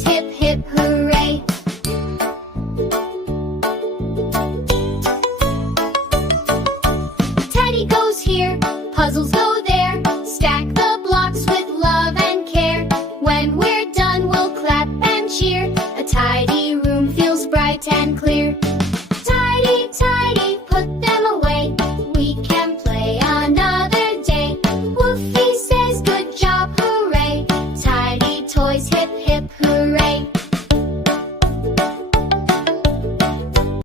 toys, hip hip hooray. Teddy goes here, puzzles go there. Stack the blocks with love and care. When we're done, we'll clap and cheer.